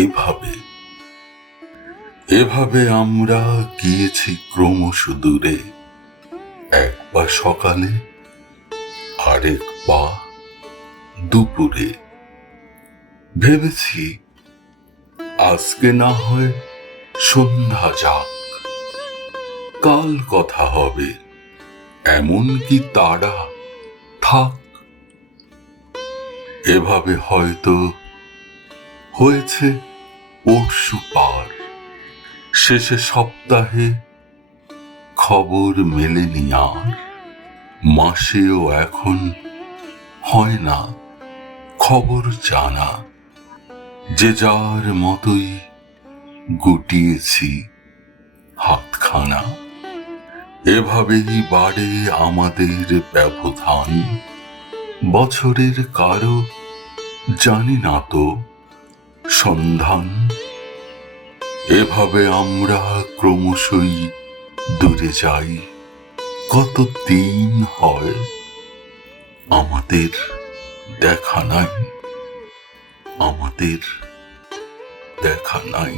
এভাবে এভাবে আমরা গিয়েছি ক্রমশ দূরে, একবার সকালে, আরেক পা দুপুরে। ভেবেছি আজকে না হয় সন্ধ্যা যাক, কাল কথা হবে, এমন কি তারা থাক। এভাবে হয়তো হয়েছে পরশু পার, শেষে সপ্তাহে খবর মেলেনি আর, মাসেও এখন হয় না খবর জানা। যে যার মতোই গুটিয়েছি হাতখানা। এভাবেই বাড়ে আমাদের ব্যবধান, বছরের কারো জানি না তো সন্ধান। এভাবে আমরা ক্রমশই দূরে যাই, কত দিন হয় আমাদের দেখা নাই, আমাদের দেখা নাই।